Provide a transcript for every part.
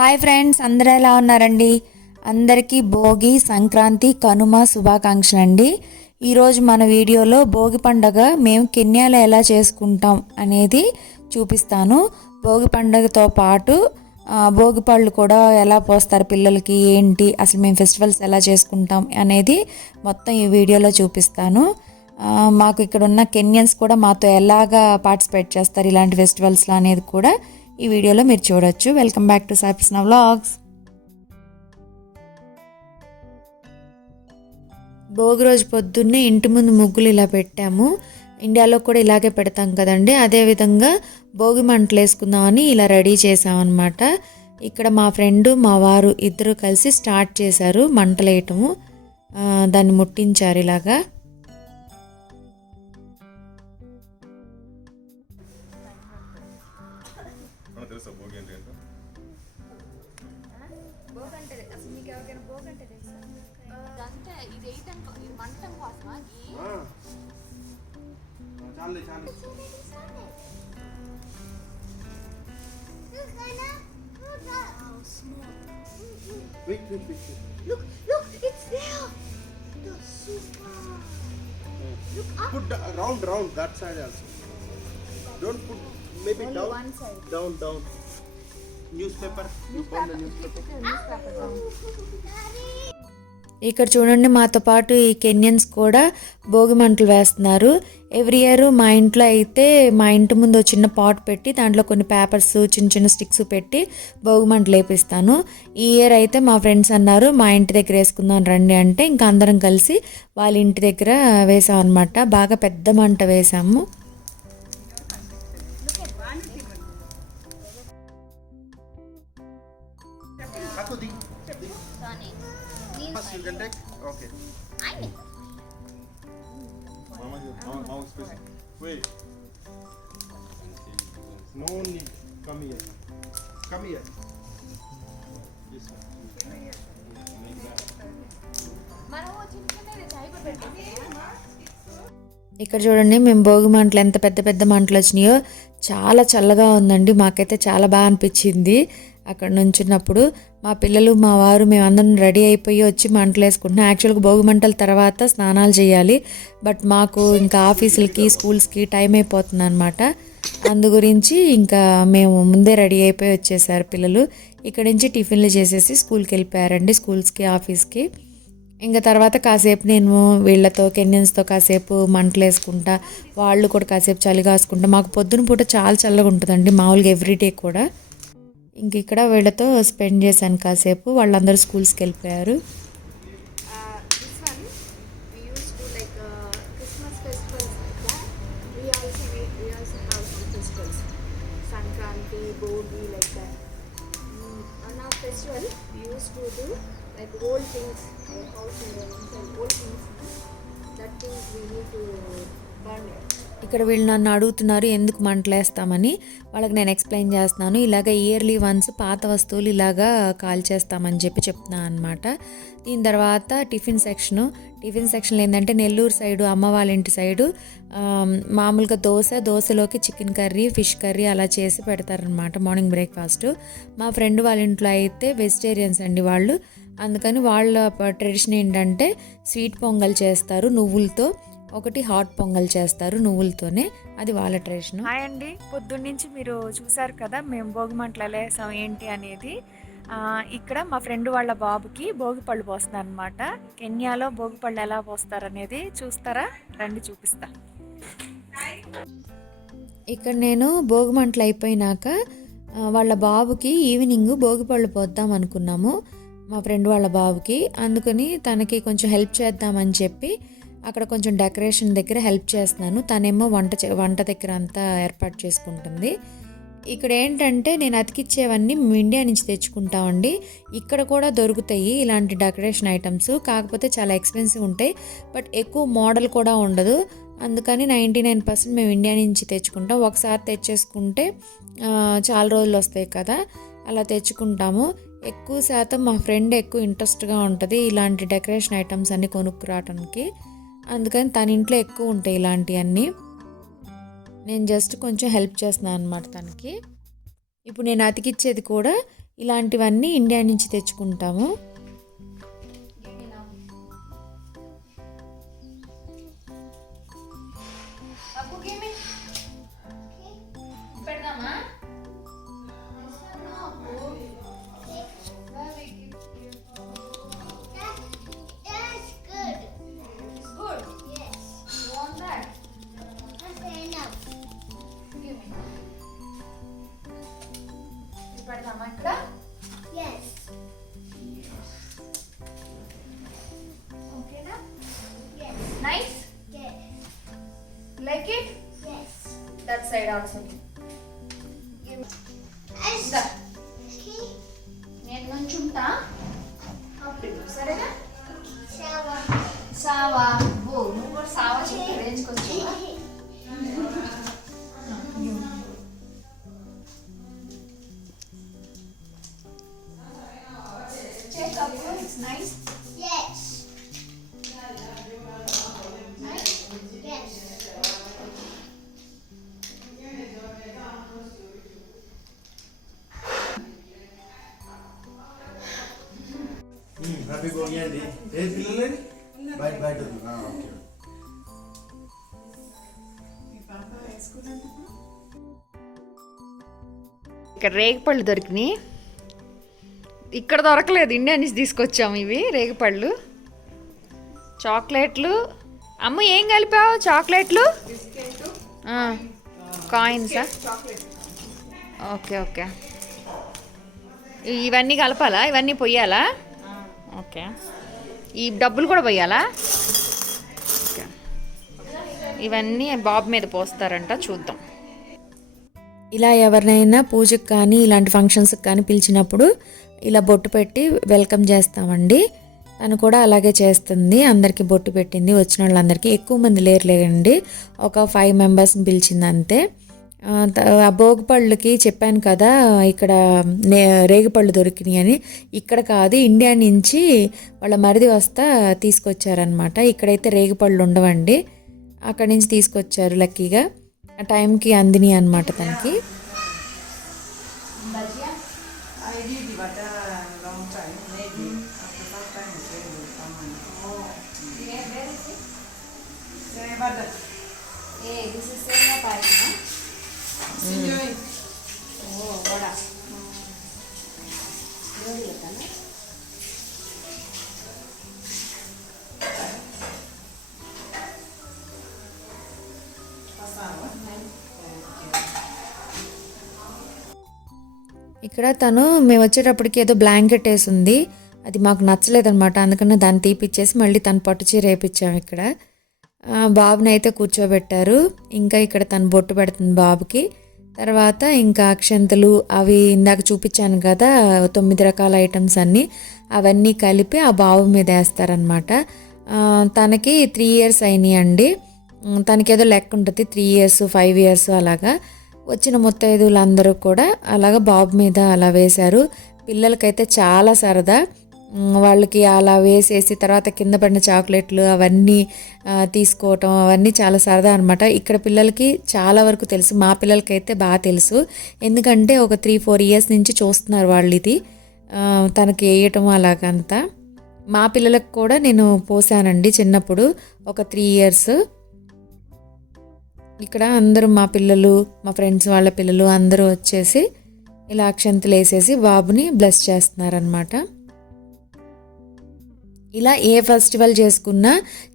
Hi friends అందరూ ఎలా ఉన్నారండి? అందరికీ భోగి సంక్రాంతి కనుమ శుభాకాంక్షలు అండి ఈరోజు మన వీడియోలో భోగి పండగ మేము కెన్యాలో ఎలా చేసుకుంటాం అనేది చూపిస్తాను. భోగి పండగతో పాటు భోగి పళ్ళు కూడా ఎలా పోస్తారు పిల్లలకి ఏంటి అసలు మేము ఫెస్టివల్స్ ఎలా చేసుకుంటాం అనేది మొత్తం ఈ వీడియోలో చూపిస్తాను. మాకు ఇక్కడ ఉన్న కెన్యన్స్ కూడా మాతో ఎలాగా పార్టిసిపేట్ చేస్తారు ఇలాంటి ఫెస్టివల్స్లో అనేది కూడా ఈ వీడియోలో మీరు చూడొచ్చు. వెల్కమ్ బ్యాక్ టు సాపిస్న వ్లాగ్స్ భోగి రోజు పొద్దున్నే ఇంటి ముందు ముగ్గులు ఇలా పెట్టాము. ఇండియాలో కూడా ఇలాగే పెడతాం కదండి. అదేవిధంగా భోగి మంటలు వేసుకుందామని ఇలా రెడీ చేసామన్నమాట. ఇక్కడ మా ఫ్రెండ్ మా వారు ఇద్దరు కలిసి స్టార్ట్ చేశారు మంటలు వేయటము దాన్ని ముట్టించారు ఇలాగా. చాలే చాలే wait wait wait Look, look, it's there. The super. Look up. put da- round round that side also don't put maybe Only down one side. down down newspaper you burn the newspaper Daddy. ఇక్కడ చూడండి మాతో పాటు ఈ కెన్యన్స్ కూడా భోగి మంటలు వేస్తున్నారు. Every year మా ఇంట్లో అయితే మా ఇంటి ముందు చిన్న పాట్ పెట్టి దాంట్లో కొన్ని పేపర్స్ చిన్న చిన్న స్టిక్స్ పెట్టి భోగి మంటలు వేపిస్తాను. ఈ ఇయర్ అయితే మా ఫ్రెండ్స్ అన్నారు మా ఇంటి దగ్గర వేసుకుందాం రండి అంటే ఇంకా అందరం కలిసి వాళ్ళ ఇంటి దగ్గర వేసాం అనమాట బాగా పెద్ద మంట వేసాము. Mama space wait. No need. Come here. Come here. This one. ఇక్కడ చూడండి మేము భోగి మంటలు ఎంత పెద్ద పెద్ద మంటలు వచ్చినాయో చాలా చల్లగా ఉందండి. మాకైతే చాలా బాగా అనిపించింది. అక్కడ నుంచున్నప్పుడు మా పిల్లలు మా వారు మేమందరం రెడీ అయిపోయి వచ్చి మంటలు వేసుకుంటున్నాం. యాక్చువల్గా భోగి మంటల తర్వాత స్నానాలు చేయాలి. బట్ మాకు ఇంకా ఆఫీసులకి స్కూల్స్కి టైం అయిపోతుంది అనమాట అందు గురించి ఇంకా మేము ముందే రెడీ అయిపోయి వచ్చేసారు పిల్లలు. ఇక్కడ నుంచి టిఫిన్లు చేసేసి స్కూల్కి వెళ్ళిపోయారండి స్కూల్స్కి ఆఫీస్కి. ఇంకా తర్వాత కాసేపు నేను వీళ్ళతో కెన్యన్స్తో కాసేపు మంటలు వేసుకుంటా వాళ్ళు కూడా కాసేపు చలి కాసుకుంటా మాకు పొద్దున పూట చాలా చల్లగా ఉంటుందండి మామూలుగా ఎవ్రీడే కూడా. ఇంక ఇక్కడ వీళ్ళతో స్పెండ్ చేశాను కాసేపు వాళ్ళందరూ స్కూల్స్కి వెళ్ళిపోయారు Uh, this one we used to like uh, Christmas festivals like that. We also make, we also have some festivals, Sankranti, Bogi like that. Mm, on our festival we used to do like old things, our house and inside old things. That things we need to burn it. ఇక్కడ వీళ్ళు నన్ను అడుగుతున్నారు ఎందుకు మంటలేస్తామని. వాళ్ళకి నేను explain చేస్తున్నాను. ఇలాగ yearly once పాత వస్తువులు ఇలాగా కాల్ చేస్తామని చెప్పి చెప్తున్నాను అనమాట దీని తర్వాత టిఫిన్ సెక్షను టిఫిన్ సెక్షన్లో ఏంటంటే నెల్లూరు సైడు అమ్మ వాళ్ళ ఇంటి సైడు మామూలుగా దోశ దోశలోకి చికెన్ కర్రీ ఫిష్ కర్రీ అలా చేసి పెడతారనమాట మార్నింగ్ బ్రేక్ఫాస్ట్. మా ఫ్రెండ్ వాళ్ళ ఇంట్లో అయితే వెజిటేరియన్స్ అండి వాళ్ళు. అందుకని వాళ్ళ ట్రెడిషన్ ఏంటంటే స్వీట్ పొంగల్ చేస్తారు నువ్వులతో. ఒకటి హాట్ పొంగల్ చేస్తారు నువ్వులతోనే. అది వాళ్ళ ట్రెడిషన్. హాయ్ అండి. పొద్దున్నుంచి మీరు చూసారు కదా మేము భోగి మంటలు వేసాం ఏంటి అనేది. ఇక్కడ మా ఫ్రెండ్ వాళ్ళ బాబుకి భోగి పళ్ళు పోస్తున్నారు అనమాట కెన్యాలో భోగి పళ్ళు ఎలా పోస్తారు అనేది చూస్తారా? రండి చూపిస్తా. ఇక్కడ నేను భోగి మంటలు అయిపోయినాక వాళ్ళ బాబుకి ఈవినింగ్ భోగి పళ్ళు పోద్దాం అనుకున్నాము. మా ఫ్రెండ్ వాళ్ళ బాబుకి. అందుకని తనకి కొంచెం హెల్ప్ చేద్దామని చెప్పి అక్కడ కొంచెం డెకరేషన్ దగ్గర హెల్ప్ చేస్తున్నాను. తనేమో వంట చే- వంట దగ్గర అంతా ఏర్పాటు చేసుకుంటుంది. ఇక్కడ ఏంటంటే నేను అతికిచ్చేవన్నీ మేము ఇండియా నుంచి తెచ్చుకుంటామండి. ఇక్కడ కూడా దొరుకుతాయి ఇలాంటి డెకరేషన్ ఐటమ్స్. కాకపోతే చాలా ఎక్స్పెన్సివ్ ఉంటాయి. బట్ ఎక్కువ మోడల్ కూడా ఉండదు. అందుకని నైంటీ నైన్ పర్సెంట్ మేము ఇండియా నుంచి తెచ్చుకుంటాం. ఒకసారి తెచ్చేసుకుంటే చాలా రోజులు వస్తాయి కదా. అలా తెచ్చుకుంటాము. ఎక్కువ శాతం మా ఫ్రెండ్ ఎక్కువ ఇంట్రెస్ట్గా ఉంటుంది ఇలాంటి డెకరేషన్ ఐటమ్స్ అన్నీ కొనుక్కురావడానికి అందుకని తన ఇంట్లో ఎక్కువ ఉంటాయి ఇలాంటివన్నీ. నేను జస్ట్ కొంచెం హెల్ప్ చేస్తున్నాను అనమాట తనకి. ఇప్పుడు నేను అతికిచ్చేది కూడా ఇలాంటివన్నీ ఇండియా నుంచి తెచ్చుకుంటాము. Like it Yes. Also give Ice. దా Okay. నేను నుంచుంటా అప్పుడు సరేనా Shower. సావా బో నువ్వు కూడా సావా చెప్పి రేంజ్కి వచ్చావా Check up, it's nice. ఇక్కడ రేగిపళ్ళు దొరికినాయి ఇక్కడ దొరకలేదు ఇండియా నుంచి తీసుకొచ్చాము ఇవి రేగిపళ్ళు చాక్లెట్లు. అమ్మ ఏం కలిపావు? చాక్లెట్లు? కాయిన్సా? Okay okay. ఇవన్నీ కలపాలా? ఇవన్నీ పొయ్యాలా? ఓకే. ఈ డబ్బులు కూడా పొయ్యాలా ఇవన్నీ బాబు మీద పోస్తారంట చూద్దాం. ఇలా ఎవరినైనా పూజకు కానీ ఇలాంటి ఫంక్షన్స్కి కానీ పిలిచినప్పుడు ఇలా బొట్టు పెట్టి వెల్కమ్ చేస్తామండి. తను కూడా అలాగే చేస్తుంది. అందరికీ బొట్టు పెట్టింది. వచ్చిన వాళ్ళందరికీ ఎక్కువ మంది లేరులేండి. ఒక ఫైవ్ మెంబర్స్ని పిలిచింది అంతే ఆ, భోగిపళ్ళుకి చెప్పాను కదా ఇక్కడ నే రేగిపళ్ళు దొరికినాయి అని. ఇక్కడ కాదు ఇండియా నుంచి వాళ్ళ మరిది వస్తా తీసుకొచ్చారనమాట ఇక్కడైతే రేగిపళ్ళు ఉండవండి. అక్కడి నుంచి తీసుకొచ్చారు లక్కీగా. ఆ టైంకి అందిని అనమాట తనకి. ఇక్కడ తను మేము వచ్చేటప్పటికి ఏదో బ్లాంకెట్ వేసి ఉంది అది మాకు నచ్చలేదనమాట అందుకని దాన్ని తీపిచ్చేసి మళ్ళీ తను పట్టుచీర వేపించాము ఇక్కడ. బాబుని అయితే కూర్చోబెట్టారు. ఇంకా ఇక్కడ తను బొట్టు పెడుతుంది బాబుకి. తర్వాత ఇంకా అక్షంతలు అవి ఇందాక చూపించాను కదా తొమ్మిది రకాల ఐటమ్స్ అన్నీ. అవన్నీ కలిపి ఆ బాబు మీద వేస్తారనమాట తనకి త్రీ ఇయర్స్ అయినాయి అండి తనకేదో లెక్క ఉంటుంది. త్రీ ఇయర్స్ ఫైవ్ ఇయర్స్ అలాగా. వచ్చిన ముత్తైదువులందరూ కూడా అలాగ బాబు మీద అలా వేశారు. పిల్లలకైతే చాలా సరదా. వాళ్ళకి అలా వేసేసి తర్వాత కింద పడిన చాక్లెట్లు అవన్నీ తీసుకోవటం అవన్నీ చాలా సరదా అనమాట ఇక్కడ పిల్లలకి చాలా వరకు తెలుసు. మా పిల్లలకైతే బాగా తెలుసు. ఎందుకంటే ఒక త్రీ ఫోర్ ఇయర్స్ నుంచి చూస్తున్నారు వాళ్ళు ఇది తనకి వేయటం అలాగంతా. మా పిల్లలకు కూడా నేను పోసానండి చిన్నప్పుడు. ఒక త్రీ ఇయర్స్. ఇక్కడ అందరూ మా పిల్లలు మా ఫ్రెండ్స్ వాళ్ళ పిల్లలు అందరూ వచ్చేసి ఇలా అక్షంతలు వేసేసి బాబుని బ్లెస్ చేస్తున్నారనమాట ఇలా ఏ ఫెస్టివల్ చేసుకున్నా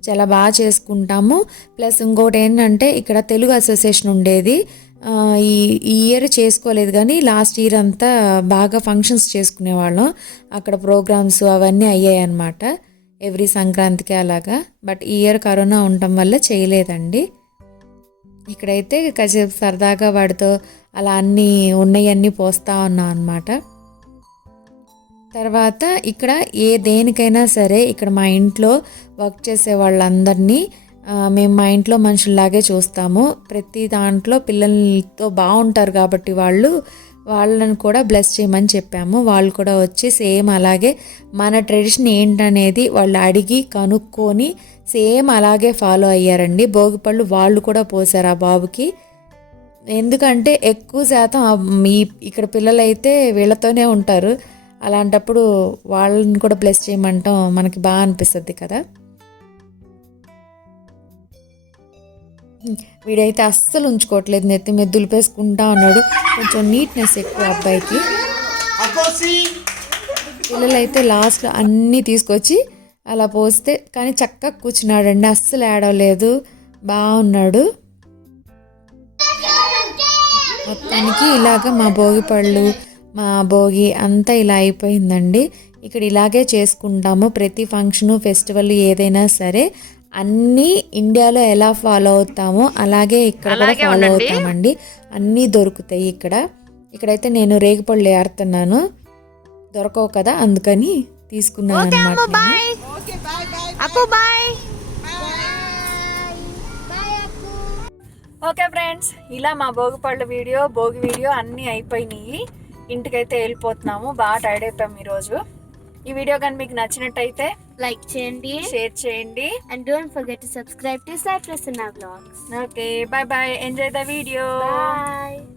చాలా బాగా చేసుకుంటాము. ప్లస్ ఇంకోటి ఏంటంటే ఇక్కడ తెలుగు అసోసియేషన్ ఉండేది. ఈ ఈ ఇయర్ చేసుకోలేదు కానీ లాస్ట్ ఇయర్ అంతా బాగా ఫంక్షన్స్ చేసుకునేవాళ్ళం. అక్కడ ప్రోగ్రామ్స్ అవన్నీ అయ్యాయి అన్నమాట ఎవ్రీ సంక్రాంతికి అలాగా. బట్ ఈ ఇయర్ కరోనా ఉండటం వల్ల చేయలేదండి. ఇక్కడైతే కాసేపు సరదాగా వాడితో అలా అన్నీ ఉన్నవన్నీ పోస్తా ఉన్నాం అనమాట తర్వాత ఇక్కడ ఏ దేనికైనా సరే ఇక్కడ మా ఇంట్లో వర్క్ చేసే వాళ్ళందరినీ మేము మా ఇంట్లో మనుషుల్లాగే చూస్తాము. ప్రతి దాంట్లో పిల్లలతో బాగుంటారు కాబట్టి వాళ్ళు వాళ్ళని కూడా బ్లెస్ చేయమని చెప్పాము. వాళ్ళు కూడా వచ్చి సేమ్ అలాగే మన ట్రెడిషన్ ఏంటనేది వాళ్ళు అడిగి కనుక్కొని సేమ్ అలాగే ఫాలో అయ్యారండి. భోగిపళ్ళు వాళ్ళు కూడా పోసారు ఆ బాబుకి. ఎందుకంటే ఎక్కువ శాతం మీ ఇక్కడ పిల్లలైతే వీళ్ళతోనే ఉంటారు. అలాంటప్పుడు వాళ్ళని కూడా బ్లెస్ చేయమంటాం మనకి బాగా అనిపిస్తుంది కదా. వీడైతే అస్సలు ఉంచుకోవట్లేదు నెత్తి మీద దులిపేసుకుంటా ఉన్నాడు. కొంచెం నీట్నెస్ ఎక్కువ అబ్బాయికి. పిల్లలైతే లాస్ట్లో అన్నీ తీసుకొచ్చి అలా పోస్తే కానీ చక్కగా కూర్చున్నాడండి. అస్సలు ఏడవలేదు. బాగున్నాడు. మొత్తానికి ఇలాగ మా భోగి పళ్ళు మా భోగి అంతా ఇలా అయిపోయిందండి. ఇక్కడ ఇలాగే చేసుకుంటాము. ప్రతి ఫంక్షను ఫెస్టివల్ ఏదైనా సరే అన్నీ ఇండియాలో ఎలా ఫాలో అవుతామో అలాగే ఇక్కడ కూడా ఫాలో. అవుతామండి. అన్నీ దొరుకుతాయి ఇక్కడ. ఇక్కడైతే నేను రేగిపళ్ళు ఏరుతున్నాను. దొరకవు కదా అందుకని తీసుకున్నాను అనమాట. ఓకే ఫ్రెండ్స్ ఇలా మా భోగి పళ్ళ వీడియో భోగి వీడియో అన్నీ అయిపోయినాయి. ఇంటికైతే వెళ్ళిపోతున్నాము బాగా టైర్డ్ అయిపోయాం ఈరోజు. ఈ వీడియో కానీ మీకు నచ్చినట్టయితే Like చేయండి. షేర్ చేయండి. And don't forget to subscribe to Cypress Vlogs. Okay bye bye enjoy the video Bye.